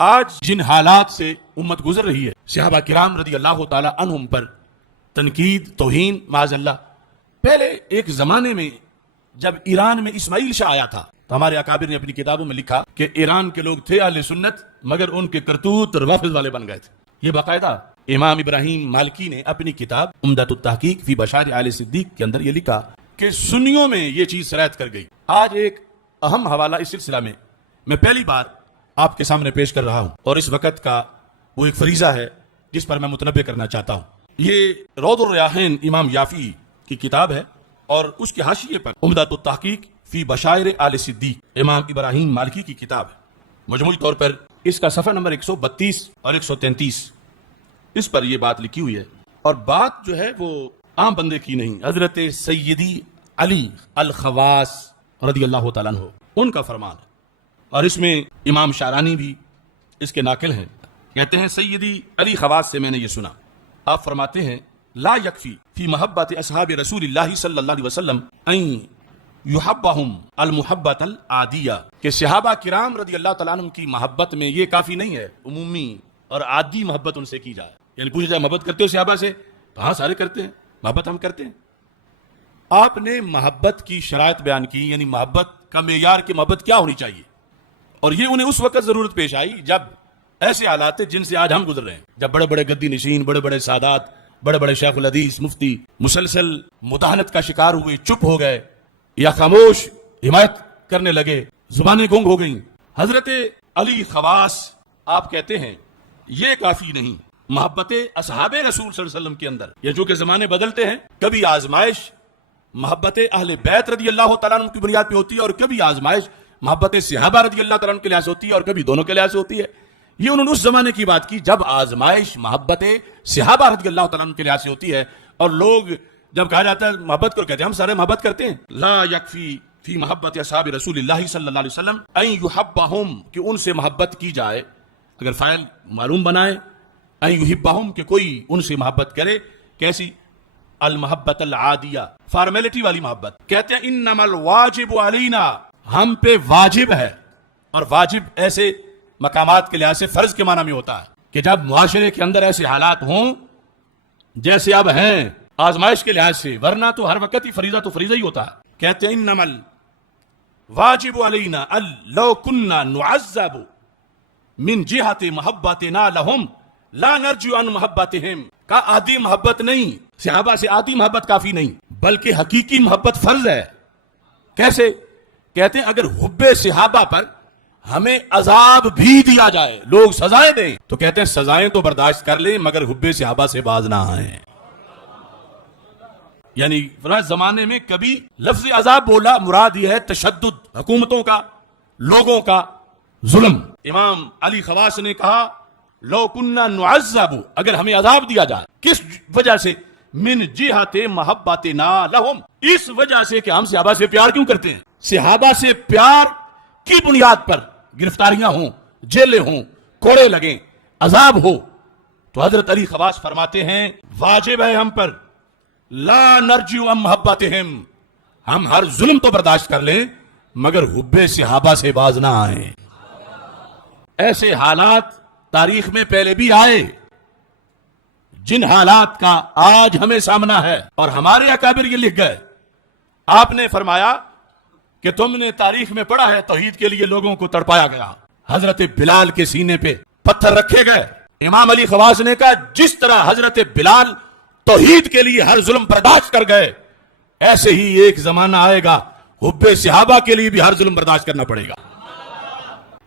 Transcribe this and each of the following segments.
آج جن حالات سے امت گزر رہی ہے، صحابہ کرام رضی اللہ تعالی عنہم پر تنقید، توہین، معاذ اللہ. پہلے ایک زمانے میں جب ایران میں اسماعیل شاہ آیا تھا تو ہمارے اکابر نے اپنی کتابوں میں لکھا کہ ایران کے لوگ تھے اہل سنت، مگر ان کے کرتوت روافض والے بن گئے تھے. یہ باقاعدہ امام ابراہیم مالکی نے اپنی کتاب عمدۃ التحقیق فی بشائر آل صدیق کے اندر یہ لکھا کہ سنیوں میں یہ چیز سرایت کر گئی. آج ایک اہم حوالہ اس سلسلہ میں پہلی بار آپ کے سامنے پیش کر رہا ہوں، اور اس وقت کا وہ ایک فریضہ ہے جس پر میں متنبہ کرنا چاہتا ہوں. یہ روض الریاحین امام یافی کی کتاب ہے، اور اس کے حاشیے پر عمدۃ التحقیق فی بشائر آل صدیق امام ابراہیم مالکی کی کتاب ہے. مجموعی طور پر اس کا صفحہ نمبر 132 اور 133 اس پر یہ بات لکھی ہوئی ہے. اور بات جو ہے وہ عام بندے کی نہیں، حضرت سیدی علی الخواص رضی اللہ تعالیٰ عنہ ان کا فرمان ہے، اور اس میں امام شارانی بھی اس کے ناقل ہیں. کہتے ہیں سیدی علی خواص سے میں نے یہ سنا، آپ فرماتے ہیں لا یکفی فی محبت اصحاب رسول اللہ صلی اللہ علیہ وسلم ان یحبہم المحبت العادیہ، کہ صحابہ کرام رضی اللہ تعالیٰ عنہ کی محبت میں یہ کافی نہیں ہے عمومی اور عادی محبت ان سے کی جائے. یعنی پوچھا جائے محبت کرتے ہو صحابہ سے؟ تو ہاں سارے کرتے ہیں، محبت ہم کرتے ہیں. آپ نے محبت کی شرائط بیان کی، یعنی محبت کا معیار کی محبت کیا ہونی چاہیے، اور یہ انہیں اس وقت ضرورت پیش آئی جب ایسے حالات جن سے آج ہم گزر رہے ہیں، جب بڑے بڑے گدی نشین، بڑے بڑے سادات، بڑے بڑے شیخ الحدیث، مفتی مسلسل مداہنت کا شکار ہوئے، چپ ہو گئے یا خاموش حمایت کرنے لگے، زبانیں گنگ ہو گئیں. حضرت علی خواص آپ کہتے ہیں یہ کافی نہیں محبت اصحاب رسول صلی اللہ علیہ وسلم کے اندر. یہ جو کہ زمانے بدلتے ہیں، کبھی آزمائش محبت اہل بیت رضی اللہ تعالیٰ عنہ کی بنیاد پہ ہوتی ہے، اور کبھی آزمائش محبت صحابہ رضی اللہ تعالیٰ عنہ کے لحاظ سے ہوتی ہے، اور کبھی دونوں کے لحاظ سے ہوتی ہے. یہ انہوں نے اس زمانے کی بات کی جب آزمائش محبت صحابہ رضی اللہ تعالیٰ عنہ کے لحاظ سے ہوتی ہے، اور لوگ جب کہا جاتا ہے محبت کو، کہتے ہیں ہم سارے محبت کرتے ہیں. لا یکفی فی محبت اصحاب رسول اللہ صلی اللہ علیہ وسلم ان یحبہم، کہ ان سے محبت کی جائے. اگر فاعل معلوم بنائے ان یحبہم، کہ کوئی ان سے محبت کرے. کیسی؟ المحبت العادیہ، فارمیلٹی والی محبت. کہتے ہیں انما الواجب علینا، ہم پہ واجب ہے. اور واجب ایسے مقامات کے لحاظ سے فرض کے معنی میں ہوتا ہے کہ جب معاشرے کے اندر ایسے حالات ہوں جیسے اب ہیں آزمائش کے لحاظ سے، ورنہ تو ہر وقت ہی فریضہ تو فریضہ ہی ہوتا ہے. کہتے ہیں انما الواجب علینا لو کننا نعذب من جہت محبتنا لہم لا نرجو ان محبتہم، کا عادی محبت نہیں، صحابہ سے عادی محبت کافی نہیں، بلکہ حقیقی محبت فرض ہے. کیسے؟ کہتے ہیں اگر حب صحابہ پر ہمیں عذاب بھی دیا جائے، لوگ سزائیں دیں، تو کہتے ہیں سزائیں تو برداشت کر لیں مگر حب صحابہ سے باز نہ آئیں. یعنی زمانے میں کبھی لفظ عذاب بولا، مراد یہ ہے تشدد، حکومتوں کا، لوگوں کا ظلم. امام علی خواص نے کہا لو کننا نعذب، اگر ہمیں عذاب دیا جائے، کس وجہ سے؟ من جہت محبتنا لہم، اس وجہ سے کہ ہم صحابہ سے پیار کیوں کرتے ہیں. صحابہ سے پیار کی بنیاد پر گرفتاریاں ہوں، جیلیں ہوں، کوڑے لگیں، عذاب ہو، تو حضرت علی خواص فرماتے ہیں واجب ہے ہم پر لا نرجو ان محبتہم، ہم ہر ظلم تو برداشت کر لیں مگر حب صحابہ سے باز نہ آئیں. ایسے حالات تاریخ میں پہلے بھی آئے جن حالات کا آج ہمیں سامنا ہے، اور ہمارے اکابر یہ لکھ گئے. آپ نے فرمایا کہ تم نے تاریخ میں پڑھا ہے توحید کے لیے لوگوں کو تڑپایا گیا، حضرت بلال کے سینے پہ پتھر رکھے گئے. امام علی خواص نے کہا جس طرح حضرت بلال توحید کے لیے ہر ظلم برداشت کر گئے، ایسے ہی ایک زمانہ آئے گا حب صحابہ کے لیے بھی ہر ظلم برداشت کرنا پڑے گا.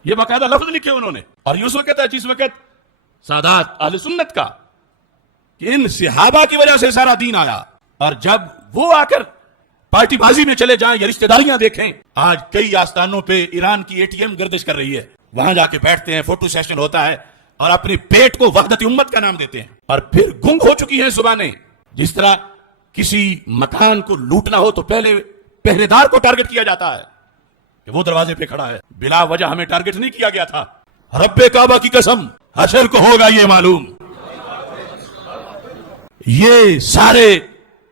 یہ باقاعدہ لفظ لکھے انہوں نے. اور یہ اس وقت ہے جس وقت سادات اہل سنت کا کہ ان صحابہ کی وجہ سے سارا دین آیا، اور جب وہ آ کر پارٹی بازی میں چلے جائیں یا رشتہ داریاں دیکھیں. آج کئی آستانوں پہ ایران کی ATM گردش کر رہی ہے، وہاں جا کے بیٹھتے ہیں، فوٹو سیشن ہوتا ہے، اور اپنے پیٹ کو وحدت امت کا نام دیتے ہیں، اور پھر گنگ ہو چکی ہیں زبانیں. جس طرح کسی مکان کو لوٹنا ہو تو پہلے پہرے دار کو ٹارگٹ کیا جاتا ہے کہ وہ دروازے پہ کھڑا ہے، بلا وجہ ہمیں ٹارگٹ نہیں کیا گیا تھا. رب کعبہ کی قسم حشر کو ہوگا یہ معلوم. یہ سارے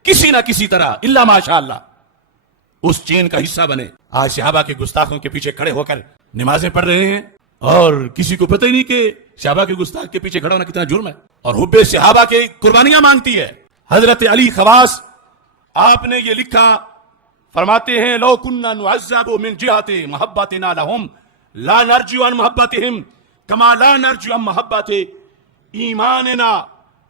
کسی نہ کسی طرح الا ماشاء اللہ اس چین کا حصہ بنے. آج صحابہ کے گستاخوں کے پیچھے کھڑے ہو کر نمازیں پڑھ رہے ہیں، اور کسی کو پتہ ہی نہیں کہ صحابہ کے گستاخ کے پیچھے کھڑا ہونا کتنا جرم ہے، اور حب صحابہ کے قربانیاں مانگتی ہے۔ حضرت علی خواص آپ نے یہ لکھا، فرماتے ہیں لو کننا نعذب من جہت محبتنا لهم لا نرجو عن محبتهم كما لا نرجو عن محبت ایماننا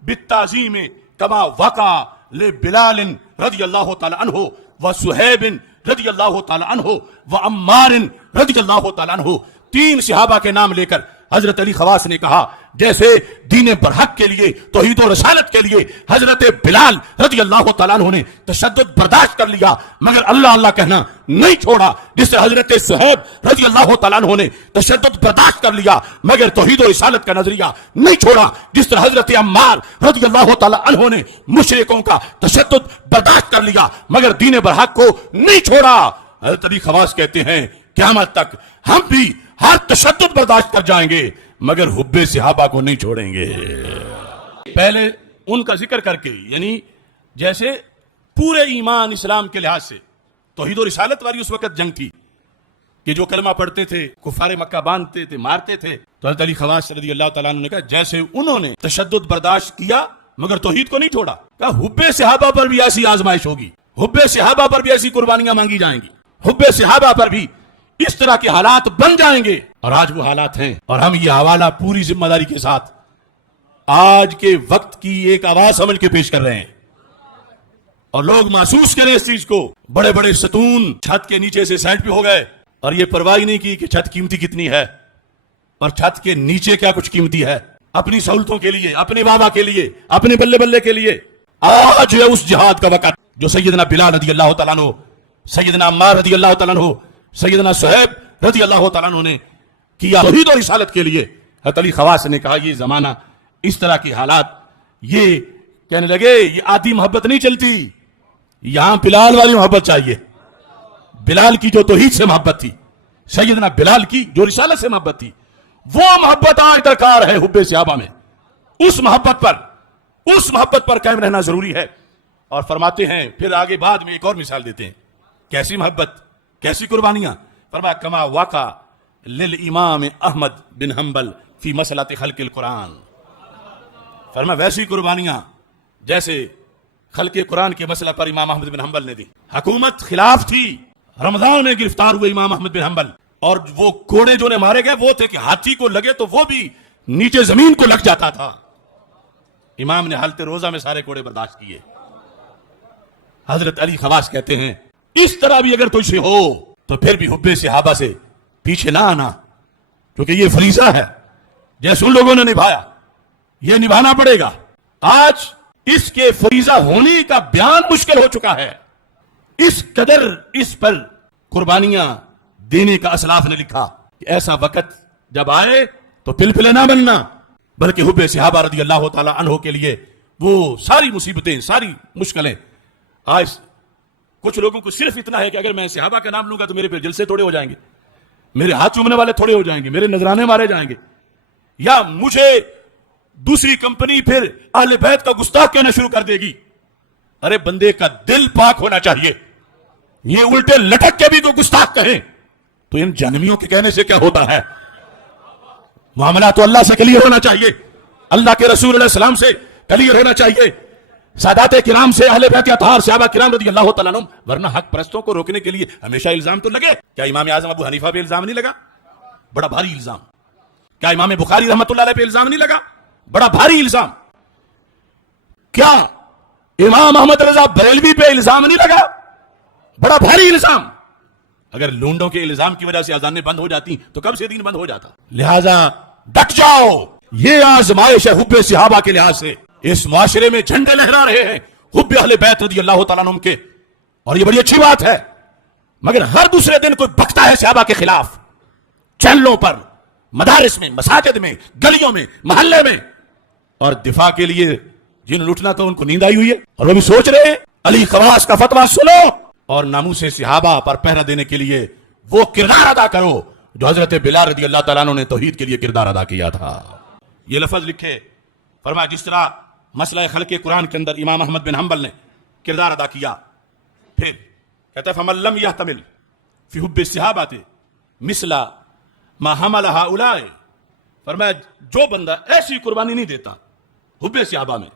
بالتعظیم كما وقع لبلال رضی اللہ تعالی عنہ وصہیب رضی اللہ تعالی عنہ وعمار رضی اللہ تعالی عنہ۔ 3 صحابہ کے نام لے کر حضرت علی خواص نے کہا جیسے دین برحق کے لیے، توحید و رسالت کے لیے حضرت بلال رضی اللہ تعالیٰ عنہ نے تشدد برداشت کر لیا مگر اللہ اللہ کہنا نہیں چھوڑا، جس سے حضرت صہیب رضی اللہ تعالیٰ عنہ نے تشدد برداشت کر لیا مگر توحید و رسالت کا نظریہ نہیں چھوڑا، جس طرح حضرت عمار رضی اللہ تعالیٰ عنہ نے مشرکوں کا تشدد برداشت کر لیا مگر دین برحق کو نہیں چھوڑا۔ حضرت علی خواص کہتے ہیں قیامت تک ہم بھی ہر تشدد برداشت کر جائیں گے مگر حب صحابہ کو نہیں چھوڑیں گے۔ پہلے ان کا ذکر کر کے، یعنی جیسے پورے ایمان اسلام کے لحاظ سے توحید و رسالت والی اس وقت جنگ تھی کہ جو کلمہ پڑھتے تھے کفار مکہ باندھتے تھے، مارتے تھے، تو حضرت علی خواص رضی اللہ تعالیٰ عنہ نے کہا جیسے انہوں نے تشدد برداشت کیا مگر توحید کو نہیں چھوڑا، کہا حب صحابہ پر بھی ایسی آزمائش ہوگی، حب صحابہ پر بھی ایسی قربانیاں مانگی جائیں گی، حب صحابہ پر بھی اس طرح کے حالات بن جائیں گے، اور آج وہ حالات ہیں، اور ہم یہ حوالہ پوری ذمہ داری کے ساتھ آج کے وقت کی ایک آواز سمجھ کے پیش کر رہے ہیں، اور لوگ محسوس کریں اس چیز کو۔ بڑے بڑے ستون چھت کے نیچے سے سائڈ پہ ہو گئے اور یہ پرواہ نہیں کی کہ چھت قیمتی کتنی ہے اور چھت کے نیچے کیا کچھ قیمتی ہے، اپنی سہولتوں کے لیے، اپنے بابا کے لیے، اپنے بلے بلے کے لیے۔ آج ہے اس جہاد کا وقت جو سیدنا بلال رضی اللہ تعالیٰ عنہ، سیدنا عمار رضی اللہ تعالیٰ عنہ، سیدنا صہیب رضی اللہ تعالیٰ عنہ نے کیا توحید و رسالت کے لیے۔ حضرت علی خواص نے کہا یہ زمانہ، اس طرح کی حالات، یہ کہنے لگے یہ آدھی محبت نہیں چلتی، یہاں بلال والی محبت چاہیے، بلال کی جو توحید سے محبت تھی، سیدنا بلال کی جو رسالت سے محبت تھی، وہ محبت آج درکار ہے حب صحابہ میں۔ اس محبت پر قائم رہنا ضروری ہے۔ اور فرماتے ہیں پھر آگے بعد میں ایک اور مثال دیتے ہیں، کیسی محبت، کیسی قربانیاں، فرمایا کما واقع للامام احمد بن حنبل فی مسئلۃ خلق القرآن، فرمایا ویسی قربانیاں جیسے خلق قرآن کے مسئلہ پر امام احمد بن حنبل نے دی۔ حکومت خلاف تھی، رمضان میں گرفتار ہوئے امام احمد بن حنبل، اور وہ کوڑے جو نے مارے گئے وہ تھے کہ ہاتھی کو لگے تو وہ بھی نیچے زمین کو لگ جاتا تھا، امام نے حالت روزہ میں سارے کوڑے برداشت کیے۔ حضرت علی خواص کہتے ہیں اس طرح بھی اگر تجھ سے ہو تو پھر بھی حب صحابہ سے پیچھے نہ آنا، کیونکہ یہ فریضہ ہے، جیسے ان لوگوں نے نبھایا یہ نبھانا پڑے گا۔ آج اس کے فریضہ ہونے کا بیان مشکل ہو چکا ہے، اس قدر اس پر قربانیاں دینے کا اسلاف نے لکھا کہ ایسا وقت جب آئے تو پلپلے نہ بننا، بلکہ حب صحابہ رضی اللہ تعالی عنہ کے لیے وہ ساری مصیبتیں، ساری مشکلیں۔ آج کچھ لوگوں کو صرف اتنا ہے کہ اگر میں صحابہ کا نام لوں گا تو میرے پہ جلسے توڑے ہو جائیں گے، میرے ہاتھ چومنے والے تھوڑے ہو جائیں گے، میرے نذرانے مارے جائیں گے، یا مجھے دوسری کمپنی پھر اہل بیت کا گستاخ کہنا شروع کر دے گی۔ ارے بندے کا دل پاک ہونا چاہیے، یہ الٹے لٹک کے بھی تو گستاخ کہیں تو ان جہنمیوں کے کہنے سے کیا ہوتا ہے؟ معاملہ تو اللہ سے کلیئر ہونا چاہیے، اللہ کے رسول علیہ السلام سے کلیئر ہونا چاہیے، سادات کرام سے، اہل بیت اطہار صحابہ کرام رضی اللہ تعالیٰ عنہم، ورنہ حق پرستوں کو روکنے کے لیے ہمیشہ الزام تو لگے۔ کیا امام اعظم ابو حنیفہ پہ الزام نہیں لگا؟ بڑا بھاری الزام۔ کیا امام بخاری رحمۃ اللہ علیہ پہ الزام نہیں لگا؟ بڑا بھاری الزام۔ کیا امام احمد رضا بریلوی پہ الزام نہیں لگا؟ بڑا بھاری الزام۔ اگر لونڈوں کے الزام کی وجہ سے اذانیں بند ہو جاتی تو کب سے دین بند ہو جاتا۔ لہذا ڈٹ جاؤ، یہ آزمائش ہے حب صحابہ کے لحاظ سے۔ اس معاشرے میں جھنڈے لہرا رہے ہیں حب اہل بیت رضی اللہ تعالیٰ عنہم کے، اور یہ بڑی اچھی بات ہے، مگر ہر دوسرے دن کوئی بکتا ہے صحابہ کے خلاف، چینلوں پر، مدارس میں، مساجد میں، گلیوں میں، محلے میں، اور دفاع کے لیے جن لٹنا تو ان کو نیند آئی ہوئی ہے اور وہ بھی سوچ رہے ہیں علی خواص کا فتویٰ سنو اور ناموس صحابہ پر پہرا دینے کے لیے وہ کردار ادا کرو جو حضرت بلال رضی اللہ تعالیٰ عنہ نے توحید کے لیے کردار ادا کیا تھا۔ یہ لفظ لکھے، فرمایا جس طرح مسئلہ خلق قرآن کے اندر امام احمد بن حنبل نے کردار ادا کیا، پھر کہتا ہے فَمَن لَّمْ يَحْتَمِلْ فِي حُبِّ الصِّحَابَةِ مِثْلَ ما حمل هؤلاء، فرمایا جو بندہ ایسی قربانی نہیں دیتا حب صحابہ میں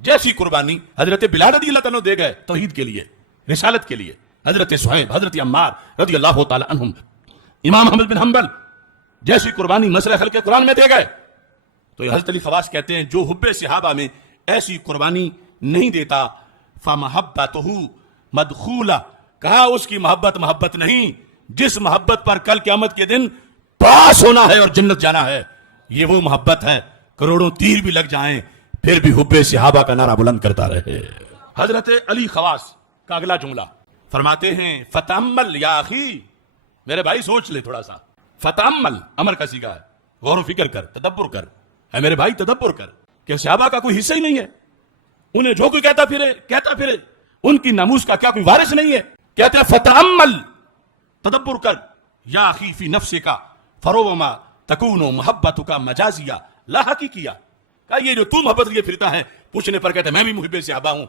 جیسی قربانی حضرت بلال رضی اللہ تعالیٰ دے گئے توحید کے لیے، رسالت کے لیے، حضرت صہیب، حضرت عمار رضی اللہ تعالی عنہم، امام احمد بن حنبل جیسی قربانی مسئلہ خلق قرآن میں دے گئے، تو یہ حضرت علی خواص کہتے ہیں جو حب صحابہ میں ایسی قربانی نہیں دیتا فمحبتہ مدخولہ، کہا اس کی محبت نہیں، جس محبت پر کل قیامت کے دن پاس ہونا ہے اور جنت جانا ہے، یہ وہ محبت ہے کروڑوں تیر بھی لگ جائیں پھر بھی حب صحابہ کا نعرہ بلند کرتا رہے۔ حضرت علی خواص کا اگلا جملہ فرماتے ہیں فتأمل یا اخی، میرے بھائی سوچ لے تھوڑا سا، فتأمل امر کا صیغہ ہے، غور و فکر کر، تدبر کر، اے میرے بھائی تدبر کر کہ صحابہ کا کوئی حصہ ہی نہیں ہے، انہیں جو کوئی کہتا پھرے ان کی ناموس کا کیا کوئی وارث نہیں ہے؟ کہتے ہیں فتأمل، تدبر کر، یا اخی فی نفسک فربما تکون محبتک مجازیہ لا حقیقیہ، کہا یہ جو تو محبت لیے پھرتا ہے، پوچھنے پر کہتا ہے میں بھی محب صحابہ ہوں،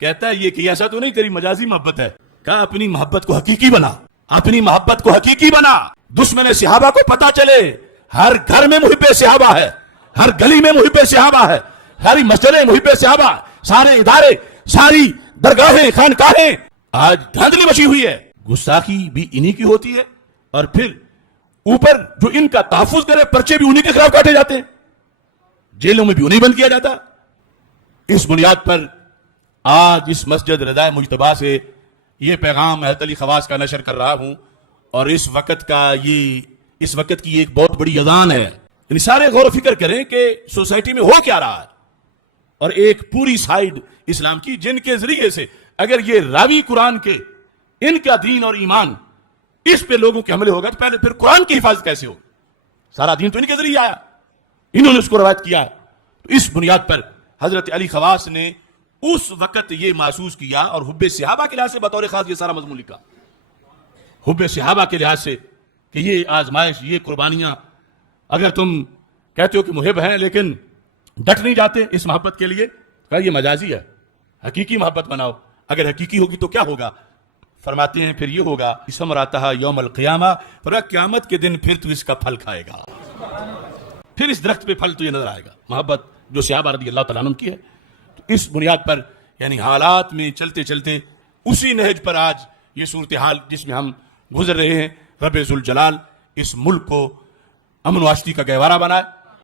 کہتا ہے یہ کہ ایسا تو نہیں تیری مجازی محبت ہے، کہا اپنی محبت کو حقیقی بنا، اپنی محبت کو حقیقی بنا، دشمن صحابہ کو پتا چلے ہر گھر میں محب صحابہ ہے، ہر گلی میں محب صحابہ ہے، ساری مسجدیں محب صحابہ، سارے ادارے، ساری درگاہیں، خانقاہیں آج دھاندلی مچی ہوئی ہے، گستاخی بھی انہی کی ہوتی ہے، اور پھر اوپر جو ان کا تحفظ کرے پرچے بھی انہی کے خلاف کاٹے جاتے ہیں، جیلوں میں بھی انہی بند کیا جاتا۔ اس بنیاد پر آج اس مسجد رضائے مجتبیٰ سے یہ پیغام حضرت علی خواص کا نشر کر رہا ہوں، اور اس وقت کی ایک بہت بڑی اذان ہے، یعنی سارے غور و فکر کریں کہ سوسائٹی میں ہو کیا رہا ہے، اور ایک پوری سائیڈ اسلام کی جن کے ذریعے سے اگر یہ راوی قرآن کے ان کا دین اور ایمان اس پہ لوگوں کے حملے ہوگا تو پہلے پھر قرآن کی حفاظت کیسے ہوگی؟ سارا دین تو ان کے ذریعے آیا، انہوں نے اس کو روایت کیا، تو اس بنیاد پر حضرت علی خواص نے اس وقت یہ محسوس کیا اور حب صحابہ کے لحاظ سے بطور خاص یہ سارا مضمون لکھا، حب صحابہ کے لحاظ سے کہ یہ آزمائش، یہ قربانیاں، اگر تم کہتے ہو کہ محب ہیں لیکن ڈٹ نہیں جاتے اس محبت کے لیے، کہا یہ مجازی ہے، حقیقی محبت بناؤ، اگر حقیقی ہوگی تو کیا ہوگا؟ فرماتے ہیں پھر یہ ہوگا ثمرتھا یوم القیامہ، پر قیامت کے دن پھر تو اس کا پھل کھائے گا، پھر اس درخت پہ پھل تو یہ نظر آئے گا، محبت جو صحابہ رضی اللہ تعالیٰ عنہ کی ہے۔ تو اس بنیاد پر یعنی حالات میں چلتے چلتے اسی نہج پر آج یہ صورتحال جس میں ہم گزر رہے ہیں، رب ذوالجلال اس ملک کو امن و آشتی کا گہوارہ بنائے،